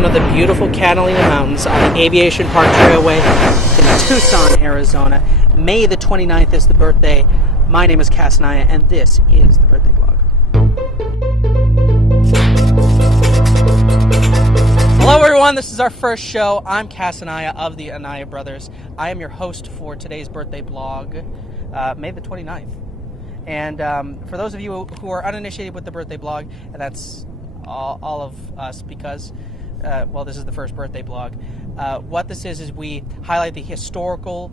front of the beautiful Catalina Mountains on the Aviation Park Trailway in Tucson, Arizona. May the 29th is the birthday. My name is CassAnaya, and this is the Birthday Blog. Hello everyone, this is our first show. I'm CassAnaya of the Anaya brothers. I am your host for today's birthday blog, May the 29th. And for those of you who are uninitiated with the birthday blog, and that's all of us because, this is the first birthday blog. What this is we highlight the historical,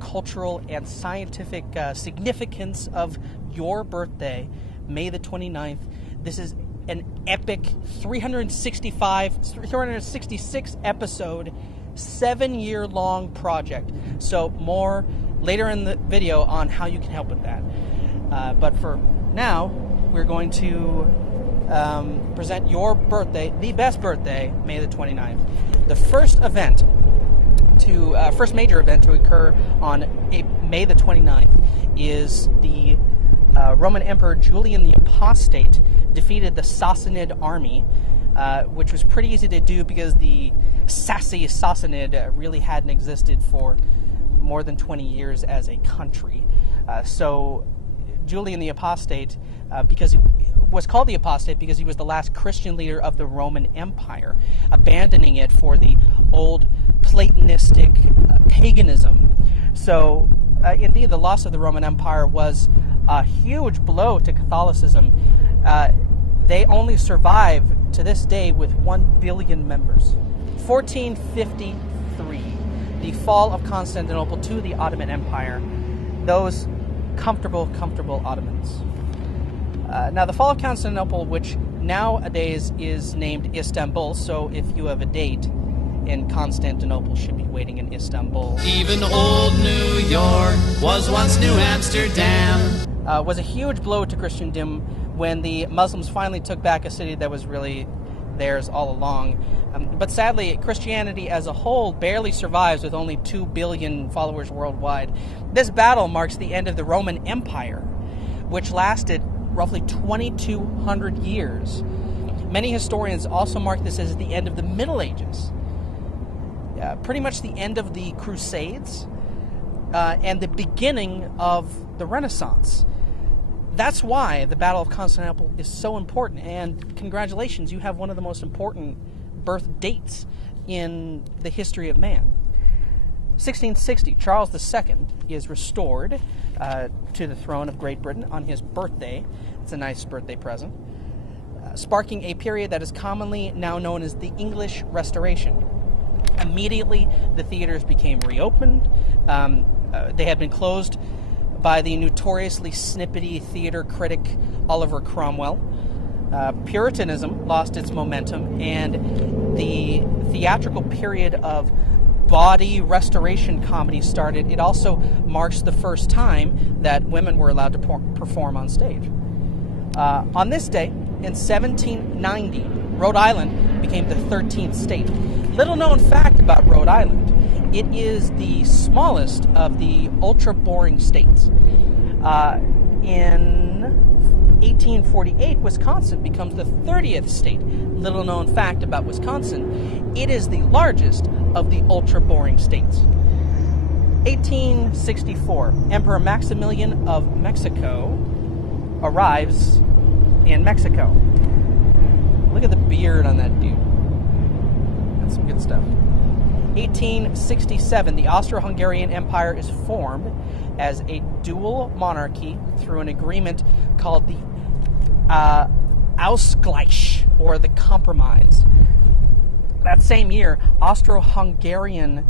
cultural, and scientific significance of your birthday, May the 29th. This is an epic 366 episode, 7-year-long project. So more later in the video on how you can help with that. But for now, we're going to present your birthday, the best birthday, May the 29th. The first major event to occur on May the 29th is the Roman Emperor Julian the Apostate defeated the Sassanid army, which was pretty easy to do because the sassy Sassanid really hadn't existed for more than 20 years as a country. So Julian the Apostate, because he was called the Apostate because he was the last Christian leader of the Roman Empire, abandoning it for the old Platonistic paganism. So indeed, the loss of the Roman Empire was a huge blow to Catholicism. They only survive to this day with 1 billion members. 1453, the fall of Constantinople to the Ottoman Empire. Those comfortable Ottomans. Now, the fall of Constantinople, which nowadays is named Istanbul, so if you have a date in Constantinople, should be waiting in Istanbul. Even old New York was once New Amsterdam. Was a huge blow to Christendom when the Muslims finally took back a city that was really theirs all along. But sadly, Christianity as a whole barely survives with only 2 billion followers worldwide. This battle marks the end of the Roman Empire, which lasted roughly 2,200 years. Many historians also mark this as the end of the Middle Ages. Pretty much the end of the Crusades and the beginning of the Renaissance. That's why the Battle of Constantinople is so important, and congratulations, you have one of the most important birth dates in the history of man. 1660, Charles II is restored to the throne of Great Britain on his birthday. It's a nice birthday present, sparking a period that is commonly now known as the English Restoration. Immediately, the theaters became reopened. They had been closed by the notoriously snippety theater critic Oliver Cromwell. Puritanism lost its momentum, and the theatrical period of body restoration comedy started. It also marks the first time that women were allowed to perform on stage. On this day, in 1790, Rhode Island became the 13th state. Little known fact about Rhode Island: it is the smallest of the ultra-boring states. In 1848, Wisconsin becomes the 30th state. Little known fact about Wisconsin: it is the largest of the ultra-boring states. 1864, Emperor Maximilian of Mexico arrives in Mexico. Look at the beard on that dude. That's some good stuff. 1867, the Austro-Hungarian Empire is formed as a dual monarchy through an agreement called the Ausgleich, or the Compromise. That same year, Austro-Hungarian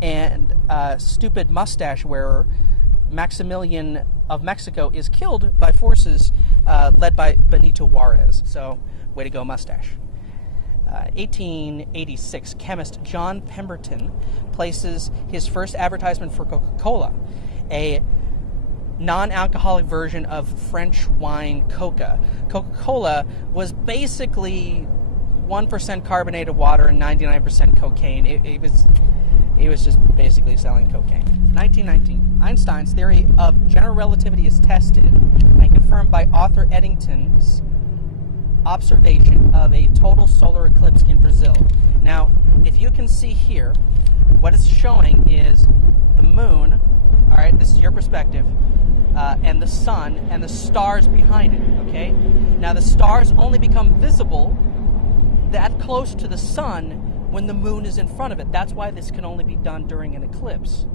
and stupid mustache wearer Maximilian of Mexico is killed by forces led by Benito Juarez. So, way to go, mustache. 1886, chemist John Pemberton places his first advertisement for Coca-Cola, a non-alcoholic version of French wine Coca. Coca-Cola was basically 1% carbonated water and 99% cocaine. It was just basically selling cocaine. 1919, Einstein's theory of general relativity is tested and confirmed by Arthur Eddington's observation of a total solar eclipse in Brazil. you can see here, what it's showing is the moon, all right, this is your perspective, and the sun and the stars behind it, okay? Now the stars only become visible that close to the sun when the moon is in front of it. That's why this can only be done during an eclipse.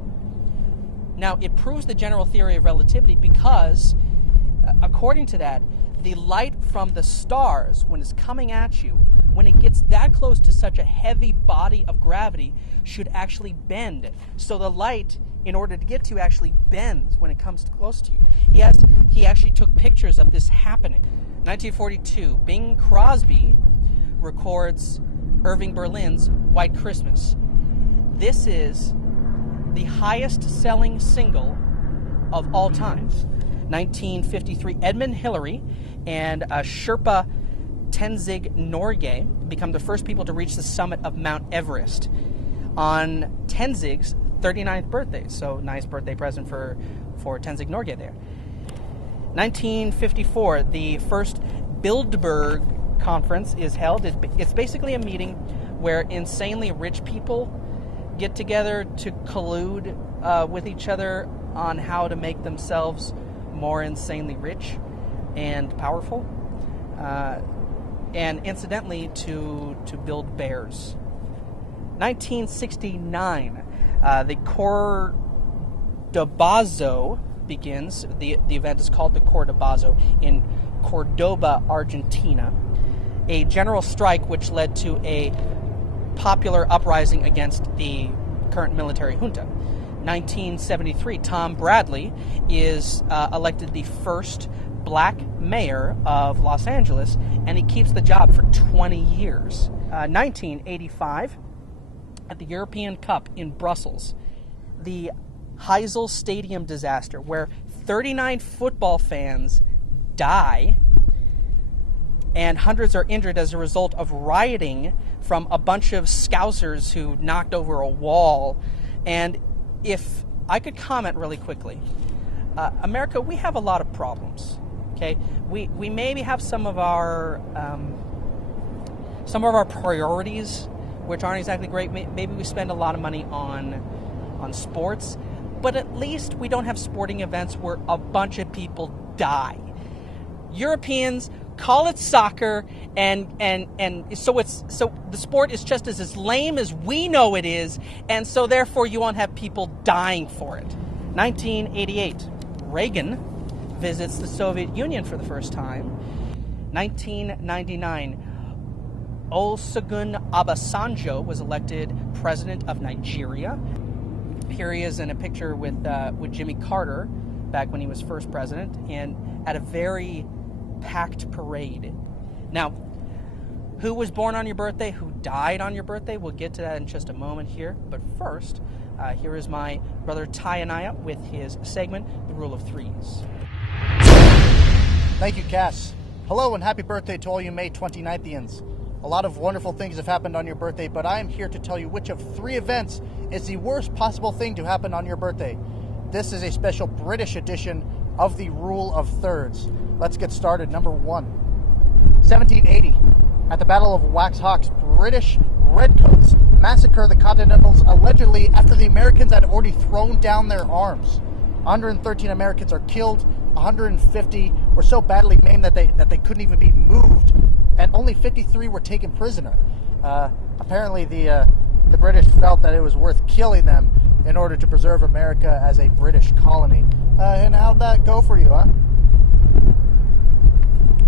Now, it proves the general theory of relativity because, according to that, the light from the stars, when it's coming at you, when it gets that close to such a heavy body of gravity, should actually bend. So the light, in order to get to you, actually bends when it comes close to you. He actually took pictures of this happening. 1942, Bing Crosby records Irving Berlin's White Christmas. This is the highest selling single of all time. 1953, Edmund Hillary and Sherpa Tenzing Norgay become the first people to reach the summit of Mount Everest on Tenzing's 39th birthday. So nice birthday present for Tenzing Norgay there. 1954, the first Bilderberg Conference is held. It's basically a meeting where insanely rich people get together to collude with each other on how to make themselves more insanely rich and powerful, and incidentally to build bears. 1969, the Cordobazo begins. The event is called the Cordobazo in Cordoba, Argentina. A general strike which led to a popular uprising against the current military junta. 1973, Tom Bradley is elected the first black mayor of Los Angeles, and he keeps the job for 20 years. 1985, at the European Cup in Brussels, the Heysel Stadium disaster, where 39 football fans die and hundreds are injured as a result of rioting from a bunch of Scousers who knocked over a wall. And if I could comment really quickly, America, we have a lot of problems. Okay, we maybe have some of our priorities which aren't exactly great. Maybe we spend a lot of money on sports, but at least we don't have sporting events where a bunch of people die. Europeans call it soccer, and so the sport is just as lame as we know it is, and so therefore you won't have people dying for it. 1988, Reagan visits the Soviet Union for the first time. 1999, Olusegun Obasanjo was elected president of Nigeria. Here he is in a picture with Jimmy Carter back when he was first president, and at a very packed parade. Now, who was born on your birthday? Who died on your birthday? We'll get to that in just a moment here. But first, here is my brother CassAnaya with his segment, The Rule of Threes. Thank you, Cass. Hello and happy birthday to all you May 29thians. A lot of wonderful things have happened on your birthday, but I am here to tell you which of 3 events is the worst possible thing to happen on your birthday. This is a special British edition of the Rule of Thirds. Let's get started. Number 1. 1780. At the Battle of Waxhawks, British redcoats massacre the Continentals allegedly after the Americans had already thrown down their arms. 113 Americans are killed. 150 were so badly maimed that they couldn't even be moved, and only 53 were taken prisoner. Apparently, the British felt that it was worth killing them in order to preserve America as a British colony. And how'd that go for you, huh?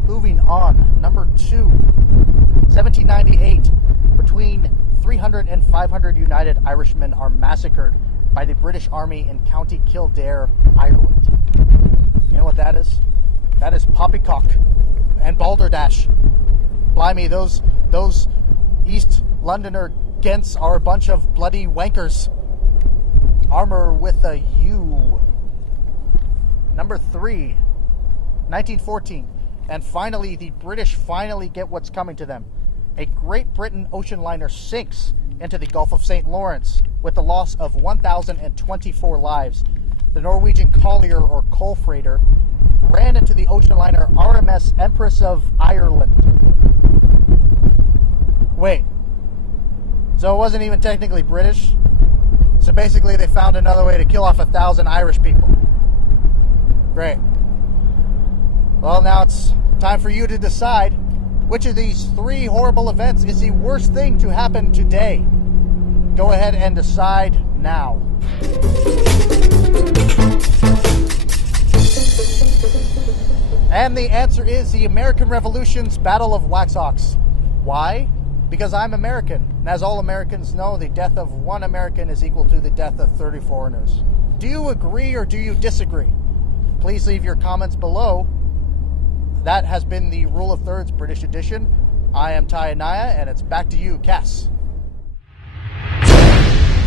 Moving on, number 2, 1798. Between 300 and 500 United Irishmen are massacred by the British Army in County Kildare, Ireland. You know what that is? That is poppycock and balderdash. Blimey, those East Londoner Gents are a bunch of bloody wankers. Armor with a U. Number 3, 1914. And finally, the British finally get what's coming to them. A Great Britain ocean liner sinks into the Gulf of St. Lawrence with the loss of 1,024 lives. The Norwegian collier or coal freighter ran into the ocean liner RMS Empress of Ireland. Wait, So it wasn't even technically British. So basically they found another way to kill off 1,000 Irish people. Great. Well, now it's time for you to decide which of these 3 horrible events is the worst thing to happen today. Go ahead and decide now. And the answer is the American Revolution's Battle of Waxhaws. Why? Because I'm American. And as all Americans know, the death of 1 American is equal to the death of 30 foreigners. Do you agree or do you disagree? Please leave your comments below. That has been the Rule of Thirds British edition. I am Anaya, and it's back to you, Cass.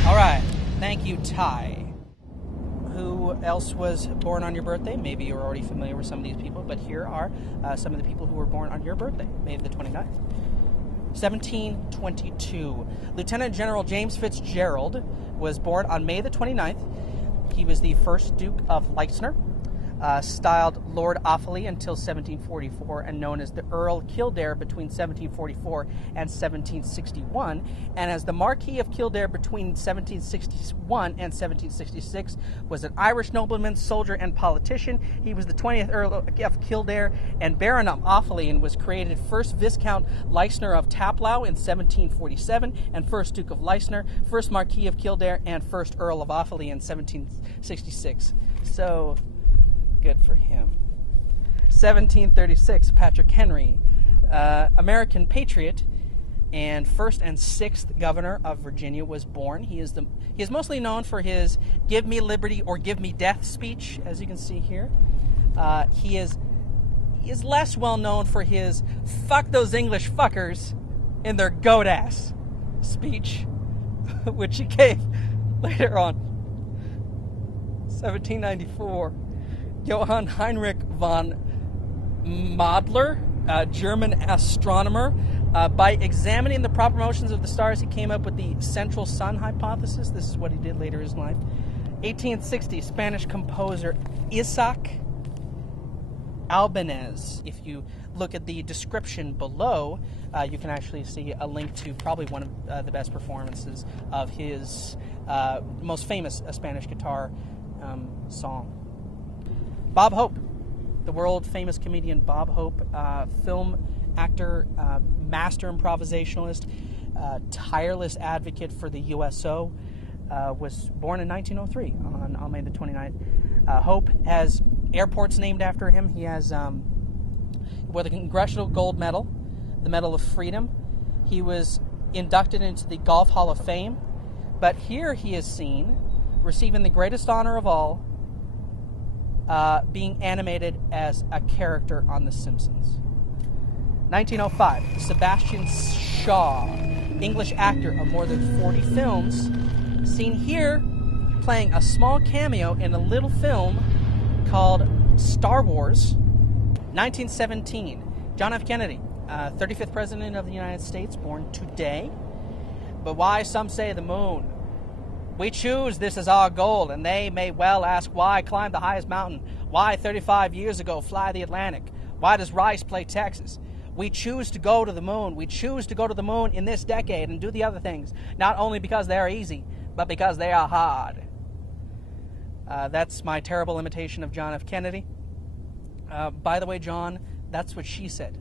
All right. Thank you, Ty. Who else was born on your birthday? Maybe you're already familiar with some of these people, but here are some of the people who were born on your birthday, May the 29th. 1722. Lieutenant General James Fitzgerald was born on May the 29th. He was the first Duke of Leicester. Styled Lord Offaly until 1744 and known as the Earl Kildare between 1744 and 1761, and as the Marquis of Kildare between 1761 and 1766, was an Irish nobleman, soldier, and politician. He was the 20th Earl of Kildare and Baron of Offaly, and was created first Viscount Leicester of Taplow in 1747 and first Duke of Leicester, first Marquis of Kildare, and first Earl of Offaly in 1766. So good for him. 1736, Patrick Henry, American patriot and first and 6th governor of Virginia, was born. He is mostly known for his "Give me liberty or give me death" speech, as you can see here. He is less well known for his "fuck those English fuckers" in their goat ass speech, which he gave later on. 1794. Johann Heinrich von Madler, a German astronomer. By examining the proper motions of the stars, he came up with the central sun hypothesis. This is what he did later in his life. 1860, Spanish composer Isaac Albéniz. If you look at the description below, you can actually see a link to probably one of the best performances of his most famous Spanish guitar song. Bob Hope, the world-famous comedian Bob Hope, film actor, master improvisationalist, tireless advocate for the USO, was born in 1903 on May the 29th. Hope has airports named after him. He has won the Congressional Gold Medal, the Medal of Freedom. He was inducted into the Golf Hall of Fame, but here he is seen receiving the greatest honor of all, being animated as a character on The Simpsons. 1905, Sebastian Shaw, English actor of more than 40 films, seen here playing a small cameo in a little film called Star Wars. 1917, John F. Kennedy, 35th President of the United States, born today. But why, some say, the moon? We choose this as our goal, and they may well ask why climb the highest mountain? Why 35 years ago fly the Atlantic? Why does Rice play Texas? We choose to go to the moon. We choose to go to the moon in this decade and do the other things, not only because they are easy, but because they are hard. That's my terrible imitation of John F. Kennedy. By the way, John, that's what she said.